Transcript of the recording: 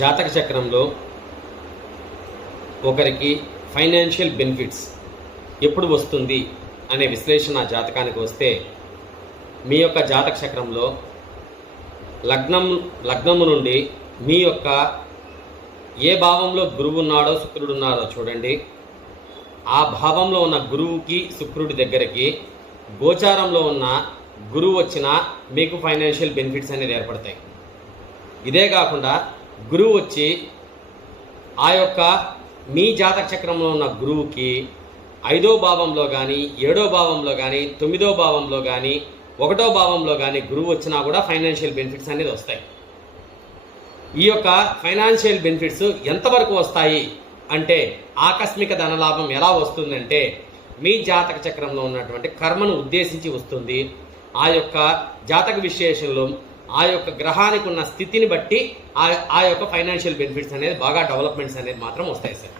జాతక చక్రంలో ఒకరికి ఫైనాన్షియల్ బెనిఫిట్స్ ఎప్పుడు వస్తుంది అనే విశ్లేషణ జాతకానికి వస్తే, మీ యొక్క జాతక చక్రంలో లగ్నము నుండి మీ యొక్క ఏ భావంలో గురువు ఉన్నాడో శుక్రుడు ఉన్నాడో చూడండి. ఆ భావంలో ఉన్న గురువుకి శుక్రుడి దగ్గరికి గోచారంలో ఉన్న గురువు వచ్చినా మీకు ఫైనాన్షియల్ బెనిఫిట్స్ అనేది ఏర్పడతాయి. ఇదే కాకుండా గురువు వచ్చి ఆ యొక్క మీ జాతక చక్రంలో ఉన్న గురువుకి 5వ భావంలో కానీ 7వ భావంలో కానీ 9వ భావంలో కానీ 1వ భావంలో కానీ గురువు వచ్చినా కూడా ఫైనాన్షియల్ బెనిఫిట్స్ అనేది వస్తాయి. ఈ యొక్క ఫైనాన్షియల్ బెనిఫిట్స్ ఎంతవరకు వస్తాయి అంటే, ఆకస్మిక ధనలాభం ఎలా వస్తుందంటే మీ జాతక చక్రంలో ఉన్నటువంటి కర్మను ఉద్దేశించి వస్తుంది. ఆ యొక్క జాతక విశ్లేషణలో ఆ యొక్క గ్రహానికి ఉన్న స్థితిని బట్టి ఆ యొక్క ఫైనాన్షియల్ బెనిఫిట్స్ అనేది బాగా డెవలప్మెంట్స్ అనేది మాత్రం వస్తాయి సార్.